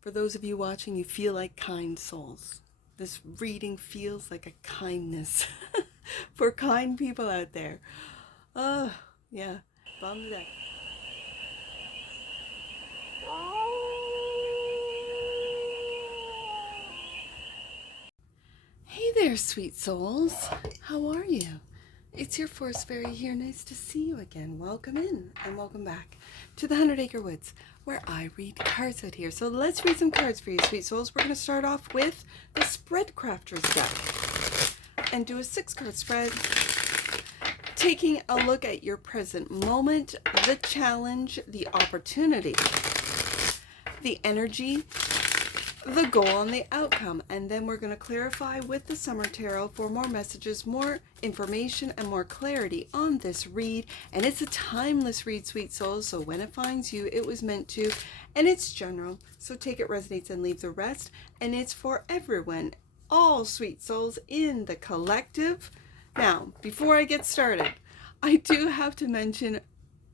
For those of you watching, you feel like kind souls. This reading feels like a kindness for kind people out there. Oh, yeah. Bottom of the deck. Hey there, sweet souls. How are you? It's your Force Fairy here. Nice to see you again. Welcome in and welcome back to the 100 Acre Woods, where I read cards out here. So let's read some cards for you, sweet souls. We're going to start off with the Spread Crafters deck and do a 6-card spread, taking a look at your present moment, the challenge, the opportunity, the energy, the goal, and the outcome. And then we're going to clarify with the Summer Tarot for more messages, more information, and more clarity on this read. And it's a timeless read, sweet souls, so when it finds you, it was meant to. And it's general, so take it resonates and leave the rest. And it's for everyone, all sweet souls in the collective. Now, before I get started, I do have to mention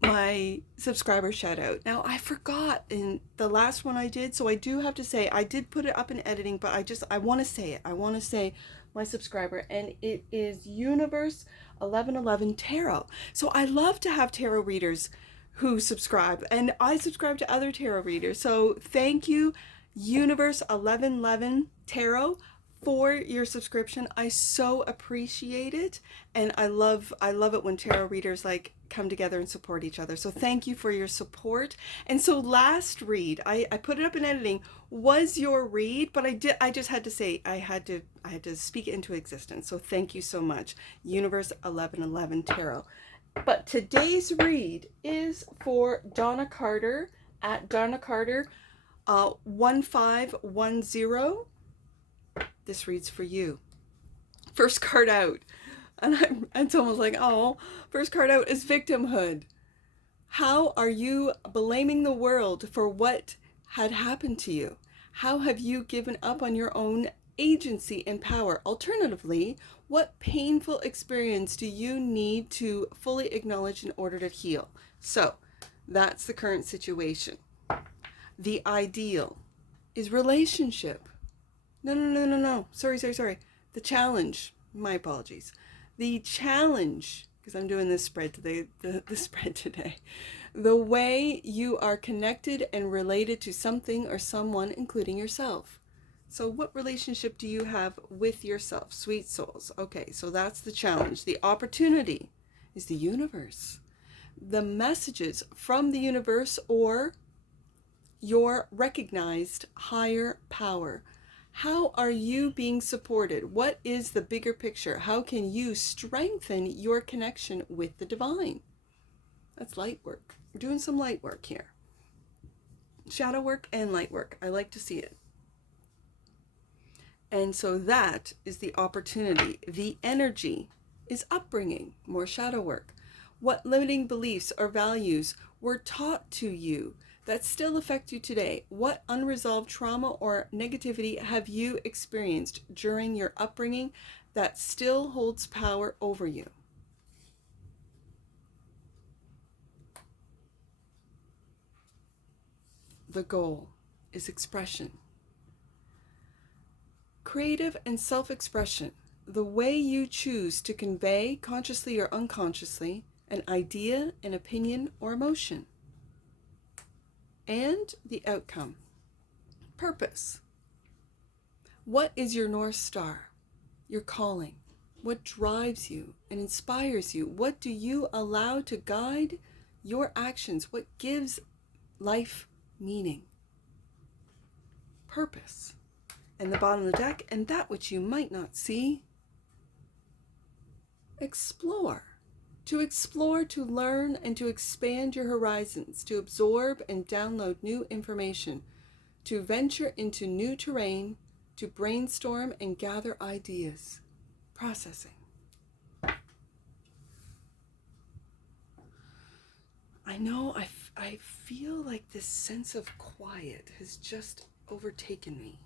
my subscriber shout out. Now, I forgot in the last one I did, so I do have to say, I did put it up in editing, but I want to say it. I want to say my subscriber, and it is Universe 1111 Tarot. So I love to have tarot readers who subscribe, and I subscribe to other tarot readers. So thank you, Universe 1111 Tarot, for your subscription. I so appreciate it, and I love it when tarot readers like come together and support each other. So thank you for your support. And so last read, I put it up in editing, was your read, but I just had to say, I had to speak it into existence. So thank you so much, Universe 1111 Tarot. But today's read is for Donna Carter at Donna Carter 1510. This reads for you. First card out. And someone's like, oh, first card out is victimhood. How are you blaming the world for what had happened to you? How have you given up on your own agency and power? Alternatively, what painful experience do you need to fully acknowledge in order to heal? So that's the current situation. The ideal is relationship. No. Sorry. The challenge. My apologies. The challenge, because I'm doing this spread today, the spread today. The way you are connected and related to something or someone, including yourself. So what relationship do you have with yourself, sweet souls? Okay, so that's the challenge. The opportunity is the universe. The messages from the universe or your recognized higher power. How are you being supported? What is the bigger picture? How can you strengthen your connection with the divine? That's light work. We're doing some light work here. Shadow work and light work. I like to see it. And so that is the opportunity. The energy is upbringing, more shadow work. What limiting beliefs or values were taught to you that still affect you today? What unresolved trauma or negativity have you experienced during your upbringing that still holds power over you? The goal is expression. Creative and self-expression, the way you choose to convey, consciously or unconsciously, an idea, an opinion, or emotion. And the outcome. Purpose. What is your North Star? Your calling? What drives you and inspires you? What do you allow to guide your actions? What gives life meaning? Purpose. And the bottom of the deck, and that which you might not see. Explore. To explore, to learn, and to expand your horizons, to absorb and download new information, to venture into new terrain, to brainstorm and gather ideas. Processing. I know I feel like this sense of quiet has just overtaken me.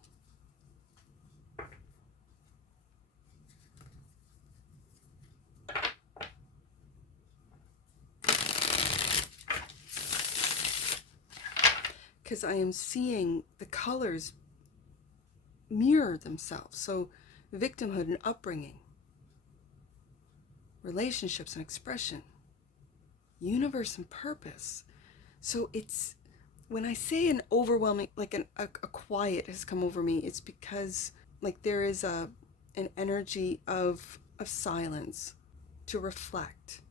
because I am seeing the colors mirror themselves. So victimhood and upbringing, relationships and expression, universe and purpose. So it's, when I say an overwhelming, like a quiet has come over me, it's because like there is an energy of silence to reflect.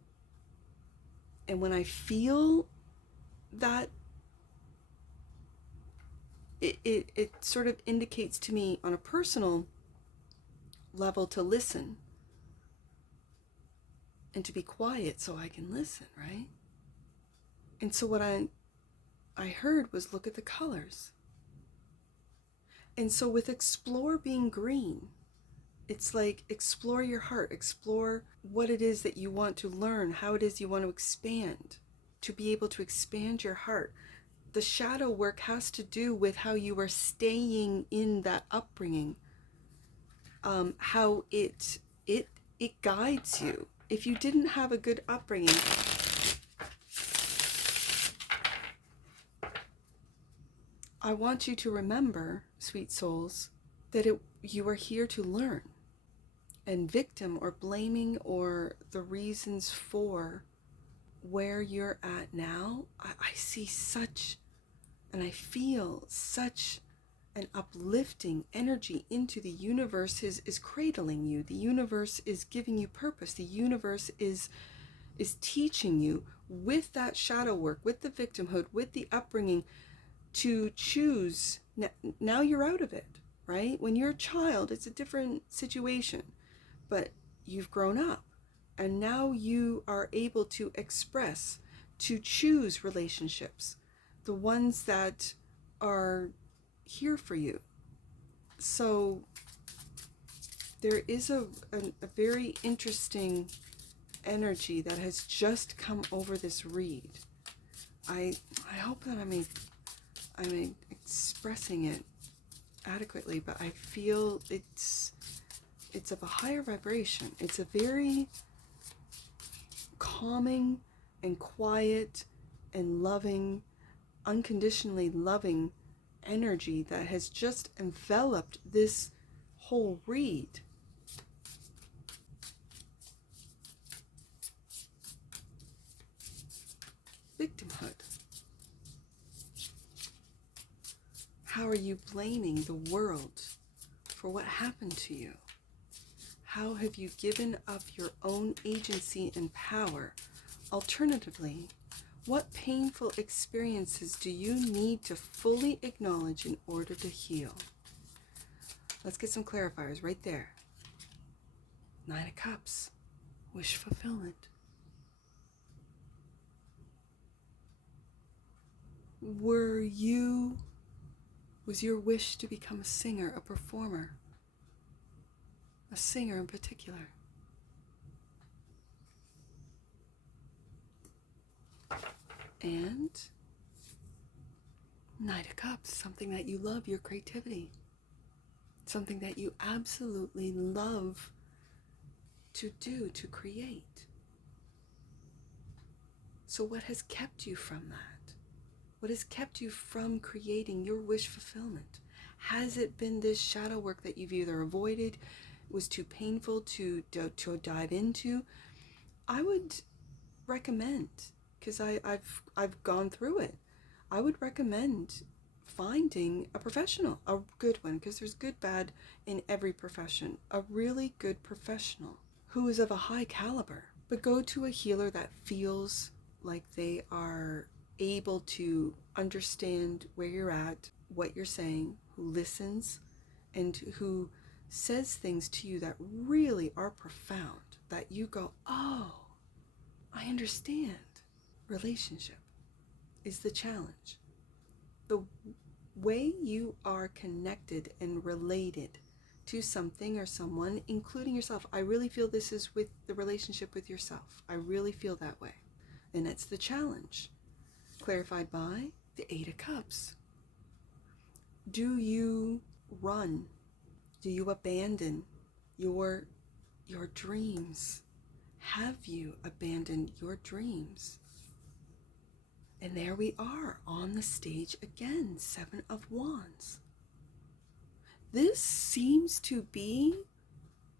And when I feel that, it sort of indicates to me on a personal level to listen and to be quiet so I can listen, right? And so what I heard was, look at the colors. And so with explore being green, it's like explore your heart, explore what it is that you want to learn, how it is you want to expand, to be able to expand your heart. The shadow work has to do with how you are staying in that upbringing, how it guides you. If you didn't have a good upbringing, I want you to remember, sweet souls, that you are here to learn. And victim or blaming or the reasons for where you're at now, I see such, and I feel such an uplifting energy into the universe is cradling you. The universe is giving you purpose. The universe is teaching you with that shadow work, with the victimhood, with the upbringing, to choose. Now you're out of it, right? When you're a child, it's a different situation, but you've grown up and now you are able to express, to choose relationships, the ones that are here for you. So there is a very interesting energy that has just come over this read. I hope that I'm expressing it adequately, but I feel it's of a higher vibration. It's a very calming and quiet and loving, unconditionally loving energy that has just enveloped this whole read. Victimhood. How are you blaming the world for what happened to you? How have you given up your own agency and power? Alternatively, what painful experiences do you need to fully acknowledge in order to heal? Let's get some clarifiers right there. 9 of Cups, wish fulfillment. Was your wish to become a singer, a performer? A singer in particular? And Knight of Cups, something that you love, your creativity. Something that you absolutely love to do, to create. So what has kept you from that? What has kept you from creating your wish fulfillment? Has it been this shadow work that you've either avoided, was too painful to dive into? I would recommend, because I've gone through it, I would recommend finding a professional, a good one, because there's good, bad in every profession. A really good professional who is of a high caliber. But go to a healer that feels like they are able to understand where you're at, what you're saying, who listens, and who says things to you that really are profound, that you go, oh, I understand. Relationship is the challenge. The way you are connected and related to something or someone, including yourself. I really feel this is with the relationship with yourself. I really feel that way. And it's the challenge. Clarified by the 8 of Cups. Do you run? Do you abandon your dreams? Have you abandoned your dreams? And there we are on the stage again, Seven of Wands. This seems to be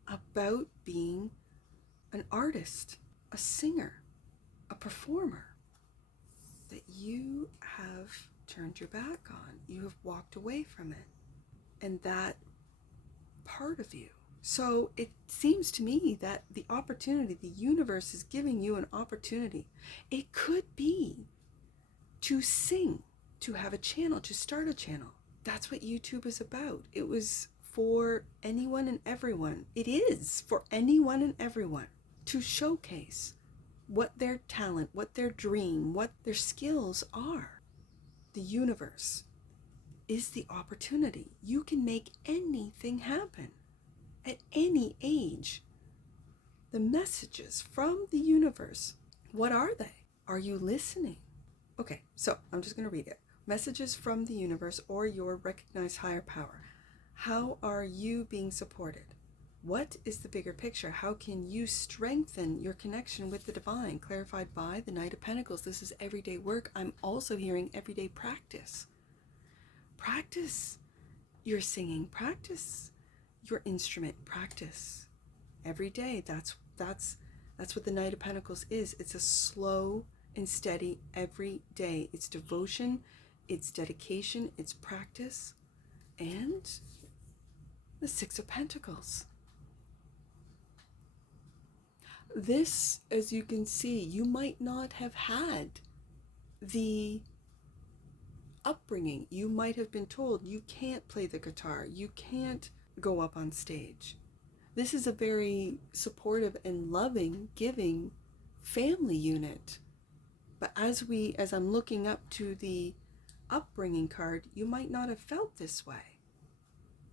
about being an artist, a singer, a performer that you have turned your back on. You have walked away from it and that part of you. So it seems to me that the opportunity, the universe is giving you an opportunity. It could be to sing, to have a channel, to start a channel. That's what YouTube is about. It was for anyone and everyone. It is for anyone and everyone to showcase what their talent, what their dream, what their skills are. The universe is the opportunity. You can make anything happen at any age. The messages from the universe, what are they? Are you listening? Okay, so I'm just going to read it. Messages from the universe or your recognized higher power. How are you being supported? What is the bigger picture? How can you strengthen your connection with the divine? Clarified by the Knight of Pentacles. This is everyday work. I'm also hearing everyday practice. Practice your singing. Practice your instrument. Practice every day. That's what the Knight of Pentacles is. It's a slow and steady every day. It's devotion, it's dedication, it's practice, and the Six of Pentacles. This, as you can see, you might not have had the upbringing. You might have been told you can't play the guitar, you can't go up on stage. This is a very supportive and loving, giving family unit. But as I'm looking up to the upbringing card, you might not have felt this way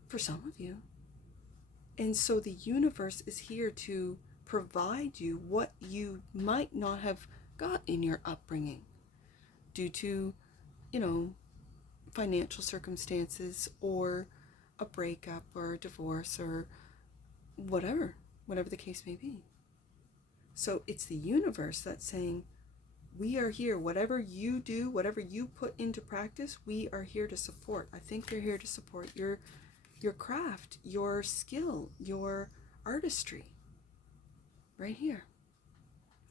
for some of you. And so the universe is here to provide you what you might not have got in your upbringing due to, financial circumstances or a breakup or a divorce or whatever the case may be. So it's the universe that's saying, we are here. Whatever you do, whatever you put into practice, we are here to support. I think they're here to support your craft, your skill, your artistry. Right here.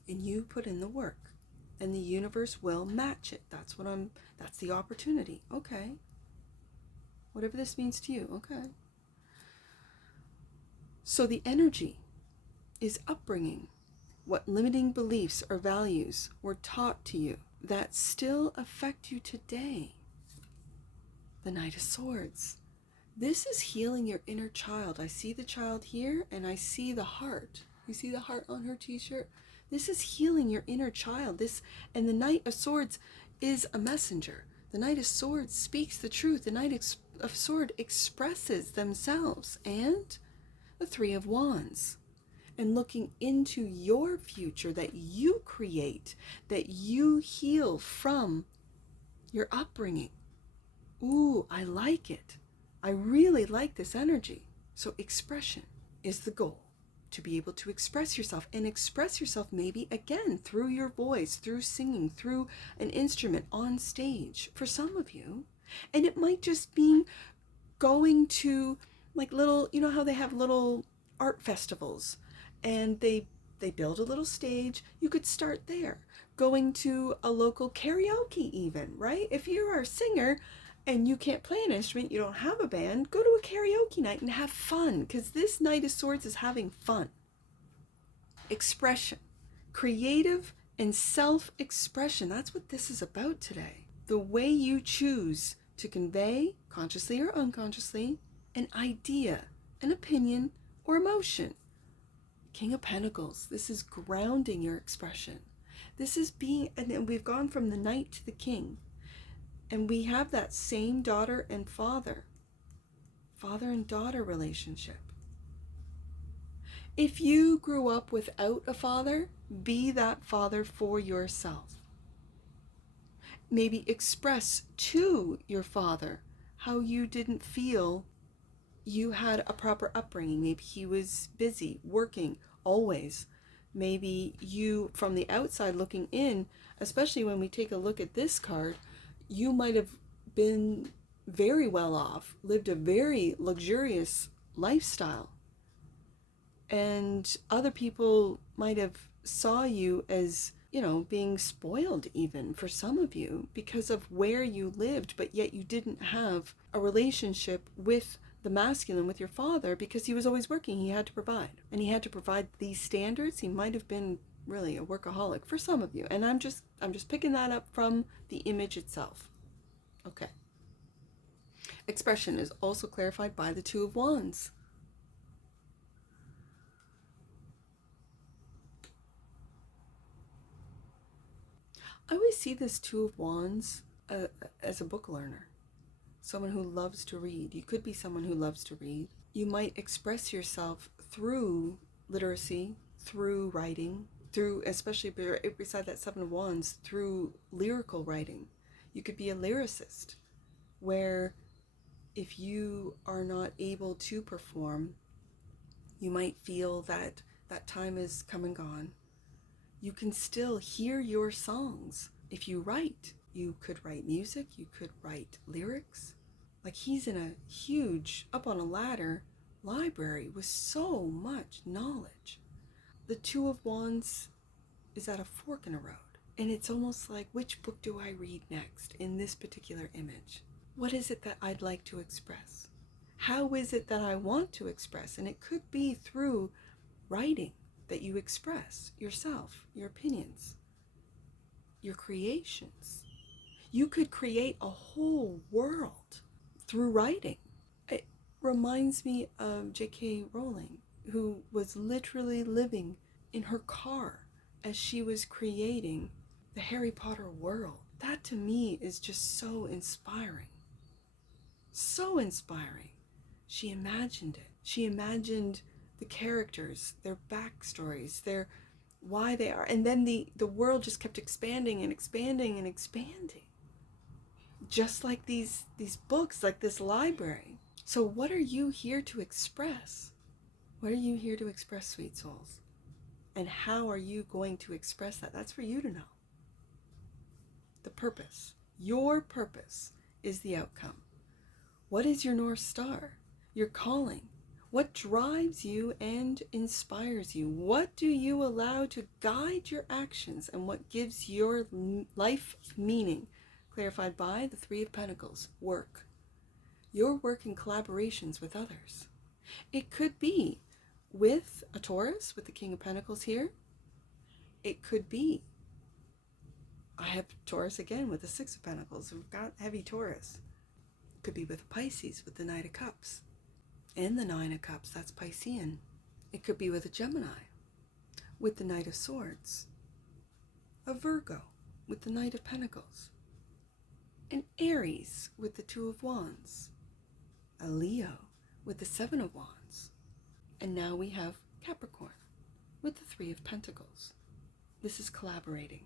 And you put in the work. And the universe will match it. That's the opportunity. Okay. Whatever this means to you. Okay. So the energy is upbringing. What limiting beliefs or values were taught to you that still affect you today? The Knight of Swords. This is healing your inner child. I see the child here and I see the heart. You see the heart on her t-shirt? This is healing your inner child. And the Knight of Swords is a messenger. The Knight of Swords speaks the truth. The Knight of Swords expresses themselves. And the Three of Wands. And looking into your future that you create, that you heal from your upbringing. Ooh, I like it. I really like this energy. So expression is the goal. To be able to express yourself, and express yourself maybe again through your voice, through singing, through an instrument on stage for some of you. And it might just be going to like little, how they have little art festivals and they build a little stage. You could start there. Going to a local karaoke even, right? If you are a singer and you can't play an instrument, you don't have a band, go to a karaoke night and have fun, because this Knight of Swords is having fun. Expression, creative and self-expression. That's what this is about today. The way you choose to convey, consciously or unconsciously, an idea, an opinion, or emotion. King of Pentacles. This is grounding your expression. This is and we've gone from the Knight to the King. And we have that same daughter and father and daughter relationship. If you grew up without a father, be that father for yourself. Maybe express to your father how you didn't feel you had a proper upbringing. Maybe he was busy, working, always. Maybe you, from the outside looking in, especially when we take a look at this card, you might have been very well off, lived a very luxurious lifestyle. And other people might have saw you as, being spoiled even for some of you because of where you lived, but yet you didn't have a relationship with the masculine, with your father, because he was always working. He had to provide, and he had to provide these standards. He might have been really a workaholic for some of you, and I'm just picking that up from the image itself. Okay. Expression is also clarified by the Two of Wands. I always see this Two of Wands as a book learner, someone who loves to read. You could be someone who loves to read. You might express yourself through literacy, through writing, through, especially beside that Seven of Wands, through lyrical writing. You could be a lyricist, where if you are not able to perform, you might feel that that time is come and gone. You can still hear your songs. If you write, you could write music, you could write lyrics. Like, he's in a huge, up on a ladder, library with so much knowledge. The Two of Wands is at a fork in a road. And it's almost like, which book do I read next in this particular image? What is it that I'd like to express? How is it that I want to express? And it could be through writing that you express yourself, your opinions, your creations. You could create a whole world through writing. It reminds me of J.K. Rowling, who was literally living in her car as she was creating the Harry Potter world. That to me is just so inspiring. So inspiring. She imagined it. She imagined the characters, their backstories, their why they are. And then the world just kept expanding and expanding and expanding. Just like these books, like this library. So what are you here to express? What are you here to express, sweet souls? And how are you going to express that? That's for you to know. The purpose. Your purpose is the outcome. What is your North Star? Your calling. What drives you and inspires you? What do you allow to guide your actions, and what gives your life meaning? Clarified by the Three of Pentacles. Work. Your work in collaborations with others. It could be with a Taurus, with the King of Pentacles here. It could be, I have Taurus again with the Six of Pentacles. We've got heavy Taurus. It could be with a Pisces with the Knight of Cups. And the Nine of Cups, that's Piscean. It could be with a Gemini with the Knight of Swords. A Virgo with the Knight of Pentacles. An Aries with the Two of Wands. A Leo with the Seven of Wands. And now we have Capricorn with the Three of Pentacles. This is collaborating.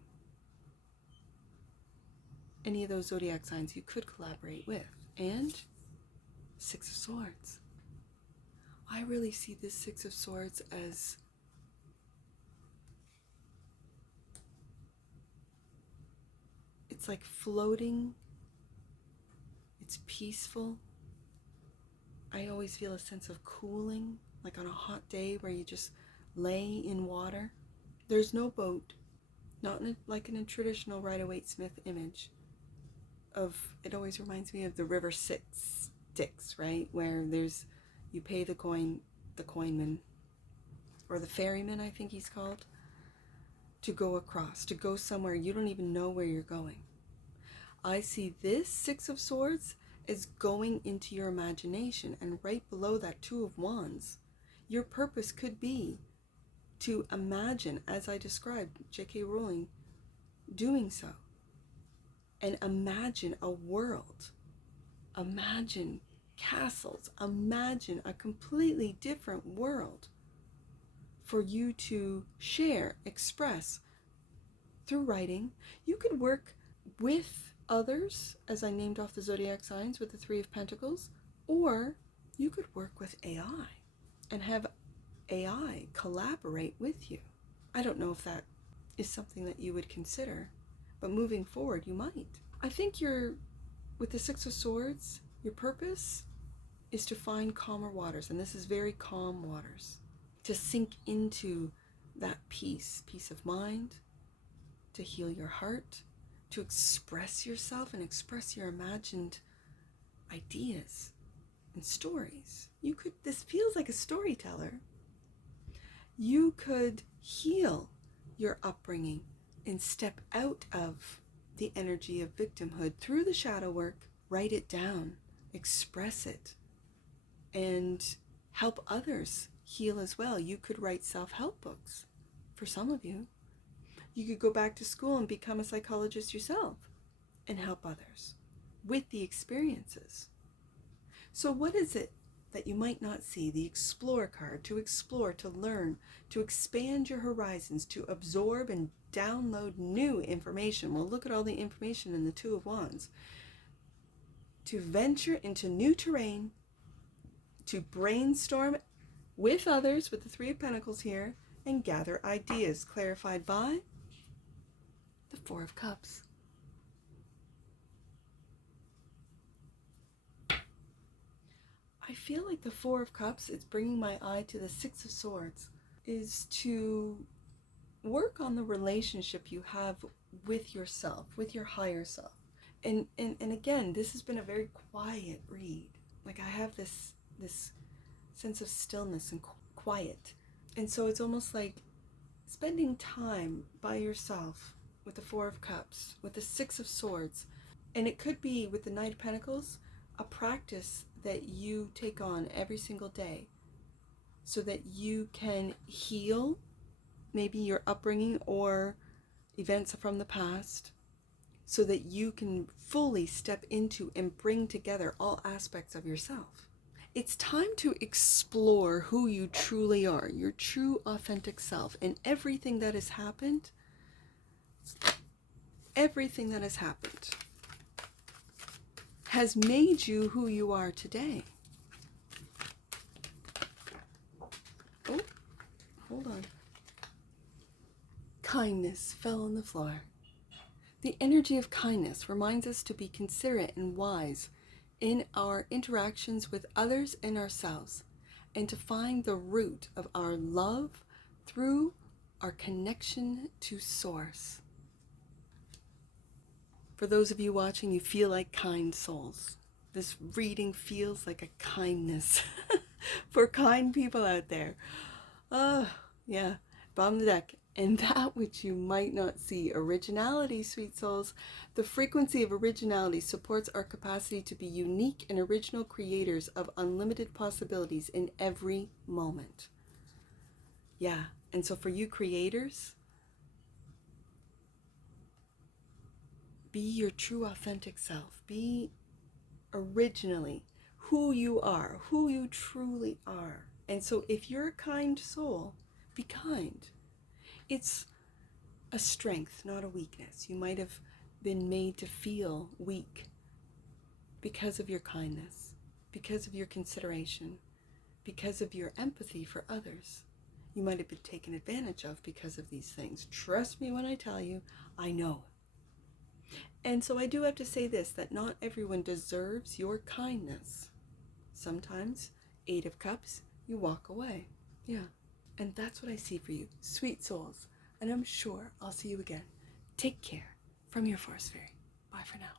Any of those zodiac signs you could collaborate with. And Six of Swords. I really see this Six of Swords as it's like floating. It's peaceful. I always feel a sense of cooling, like on a hot day where you just lay in water. There's no boat, not like in a traditional Rider-Waite-Smith image of, it always reminds me of the river Styx, right? Where you pay the coinman, or the ferryman, I think he's called, to go across, to go somewhere you don't even know where you're going. I see this Six of Swords as going into your imagination, and right below that Two of Wands, your purpose could be to imagine, as I described J.K. Rowling doing so, and imagine a world, imagine castles, imagine a completely different world for you to share, express through writing. You could work with others, as I named off the zodiac signs with the Three of Pentacles, or you could work with AI and have AI collaborate with you. I don't know if that is something that you would consider, but moving forward, you might. I think with the Six of Swords, your purpose is to find calmer waters, and this is very calm waters, to sink into that peace of mind, to heal your heart, to express yourself and express your imagined ideas and stories. This feels like a storyteller. You could heal your upbringing and step out of the energy of victimhood through the shadow work, write it down, express it, and help others heal as well. You could write self-help books for some of you. You could go back to school and become a psychologist yourself and help others with the experiences. So what is it that you might not see? The Explore card, to explore, to learn, to expand your horizons, to absorb and download new information. Well, look at all the information in the Two of Wands. To venture into new terrain, to brainstorm with others, with the Three of Pentacles here, and gather ideas, clarified by the Four of Cups. I feel like the Four of Cups, it's bringing my eye to the Six of Swords, is to work on the relationship you have with yourself, with your higher self. And again, this has been a very quiet read. Like I have this sense of stillness and quiet. And so it's almost like spending time by yourself with the Four of Cups, with the Six of Swords. And it could be with the Knight of Pentacles, a practice that you take on every single day so that you can heal maybe your upbringing or events from the past, so that you can fully step into and bring together all aspects of yourself. It's time to explore who you truly are, your true authentic self, and everything that has happened has made you who you are today. Oh, hold on. Kindness fell on the floor. The energy of kindness reminds us to be considerate and wise in our interactions with others and ourselves, and to find the root of our love through our connection to Source. For those of you watching, you feel like kind souls. This reading feels like a kindness for kind people out there. Yeah, bottom of the deck. And that which you might not see, originality, sweet souls. The frequency of originality supports our capacity to be unique and original creators of unlimited possibilities in every moment. Yeah, and so for you creators, be your true authentic self. Be originally who you are, who you truly are. And so if you're a kind soul, be kind. It's a strength, not a weakness. You might have been made to feel weak because of your kindness, because of your consideration, because of your empathy for others. You might have been taken advantage of because of these things. Trust me when I tell you, I know. And so I do have to say this, that not everyone deserves your kindness. Sometimes, Eight of Cups, you walk away. Yeah. And that's what I see for you, sweet souls. And I'm sure I'll see you again. Take care from your Forest Fairy. Bye for now.